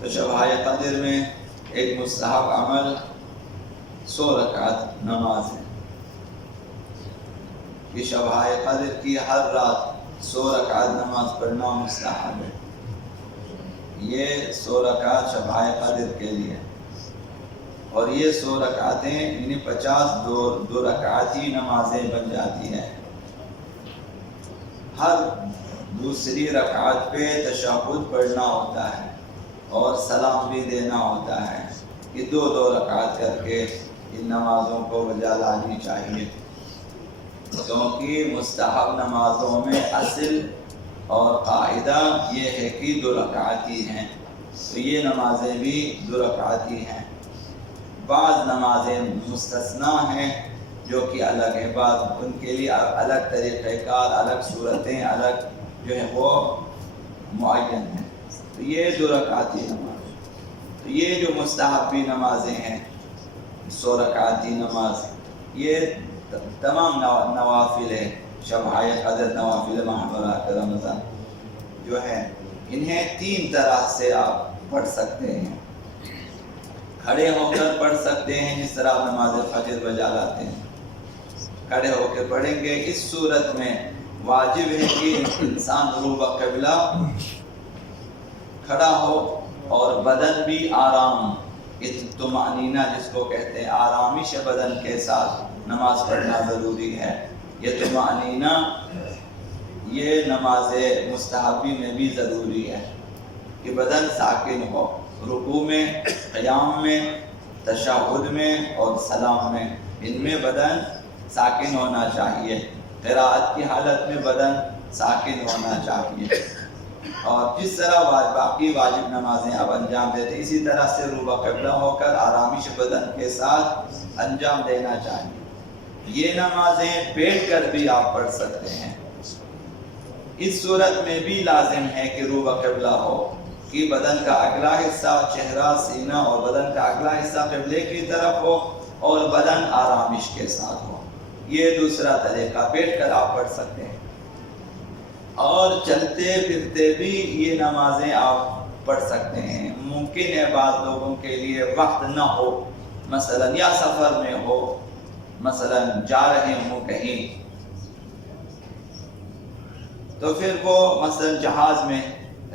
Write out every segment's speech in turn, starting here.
تو شب قدر میں ایک مستحب عمل 100 رکعت نماز ہے کہ شب قدر کی ہر رات 100 رکعت نماز پڑھنا مستحب ہے. یہ 100 رکعت شب قدر کے لیے، اور یہ 100 رکعتیں یعنی 50 دو رکعتی نمازیں بن جاتی ہیں. ہر دوسری رکعت پہ تشہد پڑھنا ہوتا ہے اور سلام بھی دینا ہوتا ہے. یہ 2 رکعت کر کے ان نمازوں کو بجا لانی چاہیے، کیونکہ مستحب نمازوں میں اصل اور قاعدہ یہ ہے کہ 2 رکعتی ہیں. تو یہ نمازیں بھی 2 رکعتی ہیں. بعض نمازیں مستثنیٰ ہیں جو کہ الگ ہے، بعض ان کے لیے الگ طریقہ کار، الگ صورتیں، الگ جو ہے وہ معین ہیں. تو یہ 2 رکعتی نماز. تو یہ جو مستحبی نمازیں ہیں 100 رکعتی نماز، یہ تمام نوافل ہے. شب قدر نوافل ماہ رمضان جو ہے انہیں 3 طرح سے آپ پڑھ سکتے ہیں. کھڑے ہو کر پڑھ سکتے ہیں، جس طرح نماز فجر بجا لاتے ہیں کھڑے ہو کے پڑھیں گے. اس صورت میں واجب ہے کہ انسان روبہ قبلہ کھڑا ہو اور بدن بھی آرام، طمأنینہ جس کو کہتے ہیں، آرامش بدن کے ساتھ نماز پڑھنا ضروری ہے. یہ طمأنینہ یہ نماز مستحبی میں بھی ضروری ہے کہ بدن ساکن ہو. رکوع میں، قیام میں، تشہد میں اور سلام میں، ان میں بدن ساکن ہونا چاہیے. قراءت کی حالت میں بدن ساکن ہونا چاہیے. اور جس طرح باقی واجب نمازیں اب انجام دیتے اسی طرح سے روبہ قبلہ ہو کر آرامش بدن کے ساتھ انجام دینا چاہیے. یہ نمازیں بیٹھ کر بھی آپ پڑھ سکتے ہیں. اس صورت میں بھی لازم ہے کہ روبہ قبلہ ہو، کہ بدن کا اگلا حصہ، چہرہ، سینہ اور بدن کا اگلا حصہ قبلے کی طرف ہو اور بدن آرامش کے ساتھ ہو. یہ دوسرا طریقہ، بیٹھ کر آپ پڑھ سکتے ہیں. اور چلتے پھرتے بھی یہ نمازیں آپ پڑھ سکتے ہیں. ممکن ہے بعض لوگوں کے لیے وقت نہ ہو، مثلا یا سفر میں ہو، مثلا جا رہے ہوں کہیں، تو پھر وہ مثلا جہاز میں،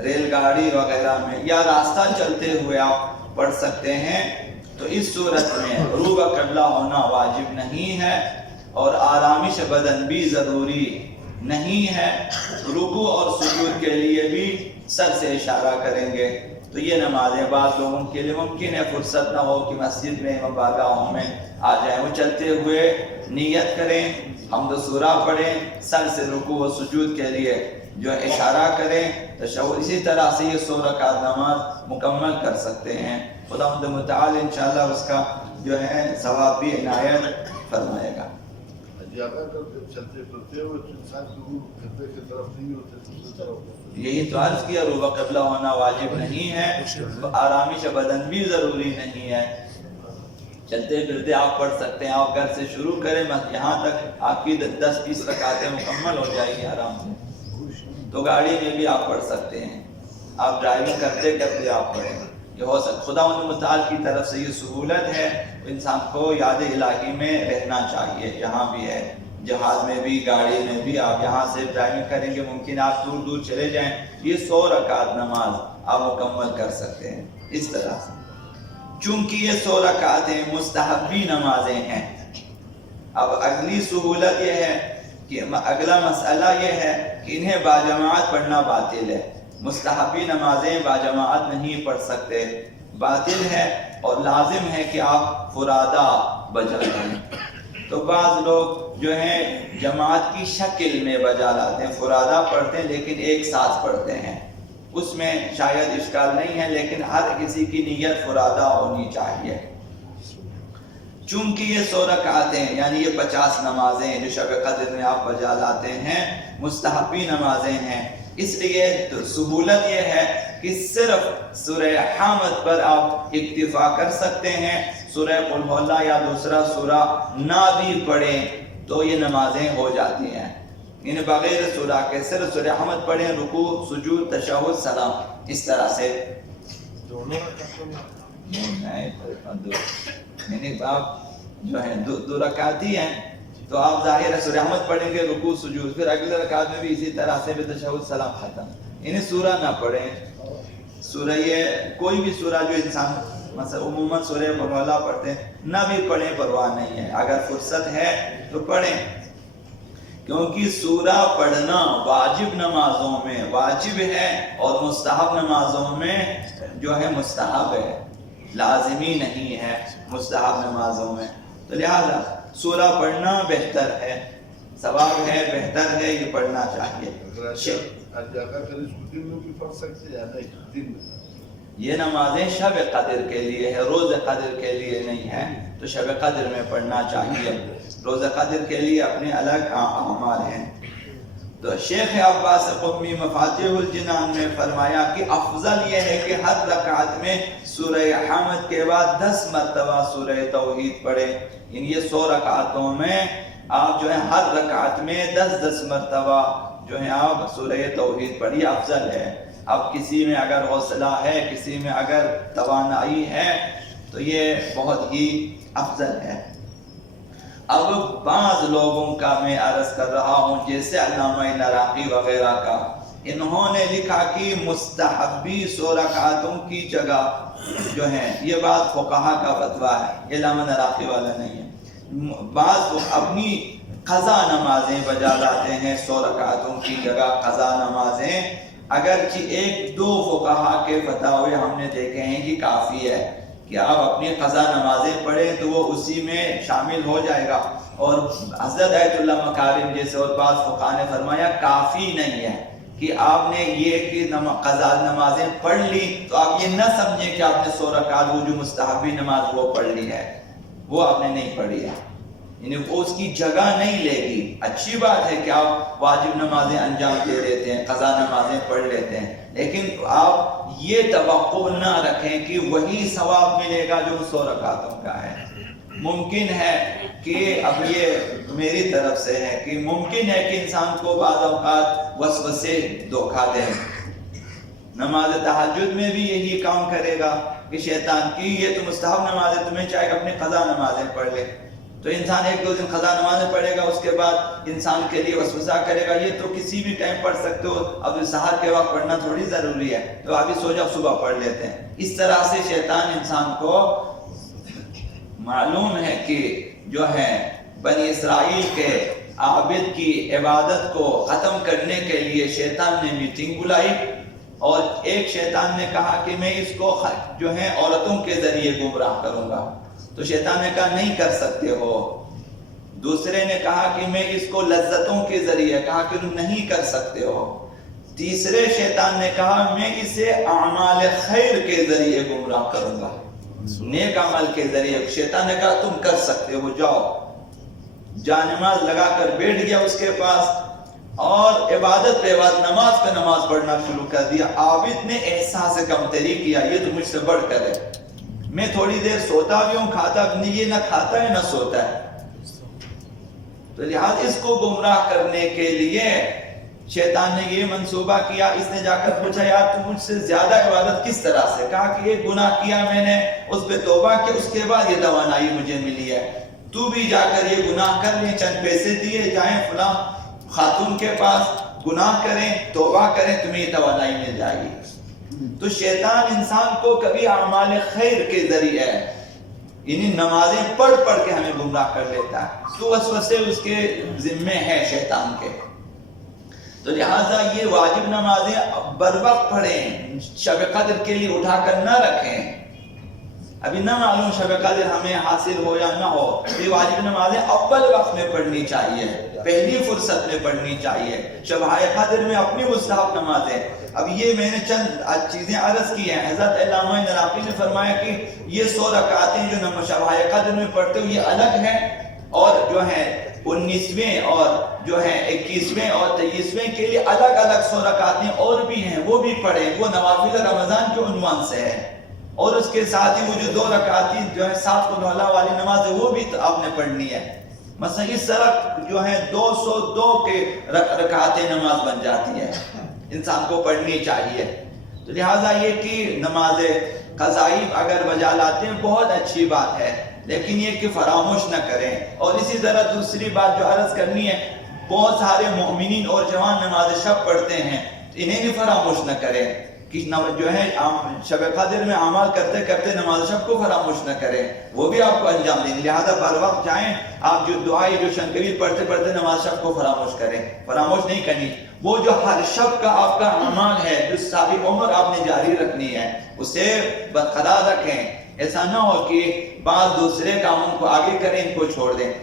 ریل گاڑی وغیرہ میں یا راستہ چلتے ہوئے آپ پڑھ سکتے ہیں. تو اس صورت میں روبہ قبلہ ہونا واجب نہیں ہے اور آرامش بدن بھی ضروری نہیں ہے. رکوع اور سجود کے لیے بھی سر سے اشارہ کریں گے. تو یہ نمازیں بعض لوگوں کے لیے ممکن ہے فرصت نہ ہو کہ مسجد میں بارگاہوں میں آ جائیں، وہ چلتے ہوئے نیت کریں، حمد و سورہ پڑھیں، سر سے رکوع و سجود کے لیے جو اشارہ کریں. تشہد اسی طرح سے یہ 100 رکعت نماز مکمل کر سکتے ہیں. خداوند متعال انشاءاللہ اس کا جو ہے ثواب بھی عنایت فرمائے گا. چلتے پھرتے ہوئے انسان کی روح قبلے کی طرف نہیں ہوتے، دوسری طرف. یہی تو عرض کیا، روبہ قبلہ ہونا واجب نہیں ہے، آرامش بدن بھی ضروری نہیں ہے. چلتے پھرتے آپ پڑھ سکتے ہیں. آپ گھر سے شروع کریں، یہاں تک آپ کی 10-20 رکعتیں مکمل ہو جائیں گی آرام سے. تو گاڑی میں بھی آپ پڑھ سکتے ہیں، آپ ڈرائیونگ کرتے کرتے آپ پڑھیں. یہ ہو سکتا. خداوند متعال کی طرف سے یہ سہولت ہے. انسان کو یاد الہی میں رہنا چاہیے. جہاں بھی ہے، جہاز میں بھی، گاڑی میں بھی، آپ یہاں سے ڈرائیونگ کریں گے، ممکن آپ دور دور چلے جائیں، یہ 100 رکعت نماز آپ مکمل کر سکتے ہیں اس طرح سے. چونکہ یہ 100 رکعتیں مستحبی نمازیں ہیں. اب اگلی سہولت یہ ہے کہ اگلا مسئلہ یہ ہے کہ انہیں باجماعت پڑھنا باطل ہے. مستحبی نمازیں باجماعت نہیں پڑھ سکتے، باطل ہے، اور لازم ہے کہ آپ فرادہ بجا لیں. تو بعض لوگ جو ہیں جماعت کی شکل میں بجا لاتے ہیں، فرادہ پڑھتے ہیں لیکن ایک ساتھ پڑھتے ہیں. اس میں شاید اشکال نہیں ہے، لیکن ہر کسی کی نیت فرادہ ہونی چاہیے. چونکہ یہ 100 رکعتیں یعنی یہ 50 نمازیں جو شب قدر میں آپ بجا لاتے ہیں مستحبی نمازیں ہیں، اس لیے سہولت یہ ہے کہ صرف سورہ حامد پر آپ اکتفا کر سکتے ہیں. سورہ قل ہو اللہ یا دوسرا سورہ نہ بھی پڑھیں تو یہ نمازیں ہو جاتی ہیں. یعنی بغیر سورہ کے صرف سورہ حمد پڑھیں، رکوع، سجود، تشہد، سلام، اس طرح سے دونوں رکعتوں میں یعنی آپ جو ہے دو رکعتی ہیں تو آپ ظاہر ہے سورہ احمد پڑھیں گے، رکوع سجود، پھر اگلے رکعت میں بھی اسی طرح سے تشہد سلام ختم. یعنی سورہ نہ پڑھیں، سورہ کوئی بھی سورہ جو انسان مثلا عموماً سورہ مغلا پڑھتے ہیں نہ بھی پڑھیں پرواہ نہیں ہے، اگر فرصت ہے تو پڑھیں، کیونکہ سورہ پڑھنا واجب نمازوں میں واجب ہے اور مستحب نمازوں میں جو ہے مستحب ہے، لازمی نہیں ہے مستحب نمازوں میں. تو لہذا سورہ پڑھنا بہتر ہے، ثواب ہے، بہتر ہے، یہ پڑھنا چاہیے. جگہ کر اس کو دن میں بھی پڑھ سکتے یا نہیں؟ دن میں یہ نمازیں شب قدر کے لیے ہے، روز قدر کے لیے نہیں ہے، تو شب قدر میں پڑھنا چاہیے. روز قدر کے لیے اپنے الگ اعمال ہیں. تو شیخ عباس قمی مفاتیح الجنان میں فرمایا کہ افضل یہ ہے کہ ہر رکعت میں سورہ حمد کے بعد 10 مرتبہ سورہ توحید پڑھیں. یعنی یہ 100 رکعتوں میں آپ جو ہے ہر رکعت میں 10 مرتبہ جو ہے آپ سورہ توحید پڑھیے، افضل ہے. اب کسی میں اگر حوصلہ ہے، کسی میں اگر توانائی ہے تو یہ بہت ہی افضل ہے. اب بعض لوگوں کا میں عرض کر رہا ہوں جیسے علامہ نراقی وغیرہ کا، انہوں نے لکھا کہ مستحبی 100 رکعتوں کی جگہ جو ہے، یہ بات فقہا کا فتویٰ ہے، یہ علامہ نراقی والا نہیں ہے. بعض اپنی قضا نمازیں بجا لاتے ہیں 100 رکعتوں کی جگہ قضا نمازیں، اگرچہ 1-2 فقہا کے فتاوے ہم نے دیکھے ہیں کہ کافی ہے کہ آپ اپنی قضا نمازیں پڑھیں تو وہ اسی میں شامل ہو جائے گا. اور حضرت آیت اللہ مکارم جیسے اور بعض فقہا نے فرمایا کافی نہیں ہے کہ آپ نے یہ کہ قضا نمازیں پڑھ لی تو آپ یہ نہ سمجھیں کہ آپ نے 100 رکعت وہ جو مستحبی نماز وہ پڑھ لی ہے، وہ آپ نے نہیں پڑھی ہے، یعنی وہ اس کی جگہ نہیں لے گی. اچھی بات ہے کہ آپ واجب نمازیں انجام دے دیتے ہیں، قضا نمازیں پڑھ لیتے ہیں، لیکن آپ یہ توقع نہ رکھیں کہ وہی ثواب ملے گا جو 100 رکعتوں کا ہے. ممکن ہے کہ اب یہ میری طرف سے ہے کہ ممکن ہے کہ انسان کو بعض اوقات وسوسے دھوکہ دیں. نماز تہجد میں بھی یہی کام کرے گا کہ شیطان کی یہ تو مستحب نماز ہے، تمہیں چاہے اپنی قضا نمازیں پڑھ لے. تو انسان 1-2 دن قضا نمازیں پڑھے گا، اس کے بعد انسان کے لیے وسوسہ کرے گا یہ تو کسی بھی ٹائم پڑھ سکتے ہو، اب سحر کے وقت پڑھنا تھوڑی ضروری ہے، تو ابھی سو جاؤ صبح پڑھ لیتے ہیں. اس طرح سے شیطان انسان کو معلوم ہے کہ جو ہے بنی اسرائیل کے عابد کی عبادت کو ختم کرنے کے لیے شیطان نے میٹنگ بلائی، اور ایک شیطان نے کہا کہ میں اس کو جو ہے عورتوں کے ذریعے گمراہ کروں گا. تو شیطان نے کہا نہیں کر سکتے ہو. دوسرے نے کہا کہ میں اس کو لذتوں کے ذریعے، کہا کہ تم نہیں کر سکتے ہو. تیسرے شیطان نے کہا میں اسے اعمال خیر کے ذریعے گمراہ کروں گا، نیک عمل کے ذریعے. شیطان نے کہا تم کر سکتے ہو، جاؤ. جانماز لگا کر بیٹھ گیا اس کے پاس اور عبادت پہ عبادت، نماز پہ نماز پڑھنا شروع کر دیا. عابد نے احساس کمتری کیا، یہ تو مجھ سے بڑھ کر ہے، میں تھوڑی دیر سوتا بھی ہوں، کھاتا بھی نہیں، یہ نہ کھاتا ہے نہ سوتا ہے. تو لہٰذا اس کو گمراہ کرنے کے لیے شیطان نے یہ منصوبہ کیا. اس نے جا کر پوچھا یار تو مجھ سے زیادہ عبادت کس طرح سے؟ کہا کہ ایک گناہ کیا میں نے، اس پہ توبہ کی، اس کے بعد یہ توانائی مجھے ملی ہے. تو بھی جا کر یہ گناہ کر لیں، چند پیسے دیے جائیں فلاں خاتون کے پاس، گناہ کریں، توبہ کریں، تمہیں یہ توانائی مل جائے گی. تو شیطان انسان کو کبھی اعمال خیر کے ذریعے یعنی نمازیں پڑھ پڑھ کے ہمیں گمراہ کر لیتا ہے. تو وسوسے اس کے ذمے ہے شیطان کے. تو لہٰذا یہ واجب نمازیں بر وقت پڑھیں، شب قدر کے لیے اٹھا کر نہ رکھیں. ابھی نہ معلوم شب قدر ہمیں حاصل ہو یا نہ ہو، یہ واجب نمازیں اول وقت میں پڑھنی چاہیے، پہلی فرصت میں پڑھنی چاہیے. شب قدر میں اپنی مستحب نمازیں. اب یہ میں نے چند چیزیں عرض کی ہیں. حضرت علامہ نراقی نے فرمایا کہ یہ 100 رکعتیں جو شب قدر میں پڑھتے ہو یہ الگ ہیں، اور جو ہے 19ویں اور جو ہے 21ویں اور 23ویں کے لیے الگ الگ 100 رکعتیں اور بھی ہیں، وہ بھی پڑھیں. وہ نوافل رمضان کے عنوان سے ہے، اور اس کے ساتھ ہی وہ جو 2 رکعتی جو ہے 7 قل اللہ والی نماز ہے وہ بھی آپ نے پڑھنی ہے. مثلا اس طرح جو ہے 202 کے رکعتیں نماز بن جاتی ہے، انسان کو پڑھنی چاہیے. تو لہٰذا یہ کہ نماز قضائب اگر بجا لاتے ہیں بہت اچھی بات ہے، لیکن یہ کہ فراموش نہ کریں۔ اور اسی طرح دوسری بات جو عرض کرنی ہے، بہت سارے مومنین اور جوان نماز شب پڑھتے ہیں، انہیں بھی فراموش نہ کریں کہ جو ہے شب قدر میں اعمال کرتے کرتے نماز شب کو فراموش نہ کریں، وہ بھی آپ کو انجام دیں۔ لہذا بر وقت جائیں، آپ جو دعائیں جو شنکویر پڑھتے پڑھتے نماز شب کو فراموش کریں، فراموش نہیں کرنی۔ وہ جو ہر شب کا آپ کا اعمال ہے جو ساری عمر آپ نے جاری رکھنی ہے، اسے برقرار رکھیں۔ ایسا نہ ہو کہ بعض دوسرے کاموں کو آگے کریں، ان کو چھوڑ دیں۔